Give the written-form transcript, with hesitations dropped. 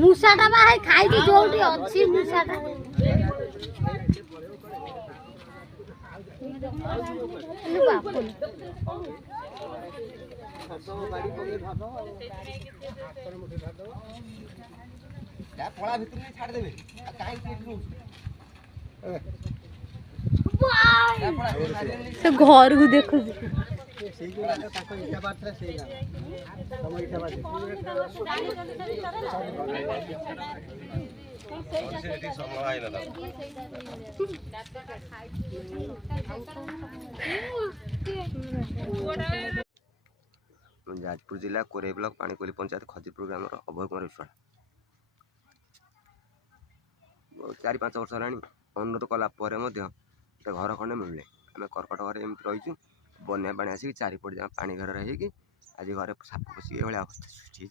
मूसाटा बा है खाई दी जोटी अच्छी मूसाटा नु बापन गाड़ी पके भातो या पळा भितर नहीं छाड़ देबे काई पेट से घर को देखो सेई को ताको इटा बात रे सेई ना तम इटा बात से समय आइला जाजपुर जिला कोरे ब्लॉक पानीकोली पंचायत खजीपुर ग्राम अभय कुमार विश्वाल 4-5 वर्ष है अनुरोध कलापर घर खंडे मिलले आम कर्कट घर एमती रही बन्या पानी आसिक 4 फुट पानी घर रही आज घर साप पशिक अवस्था सृष्टि।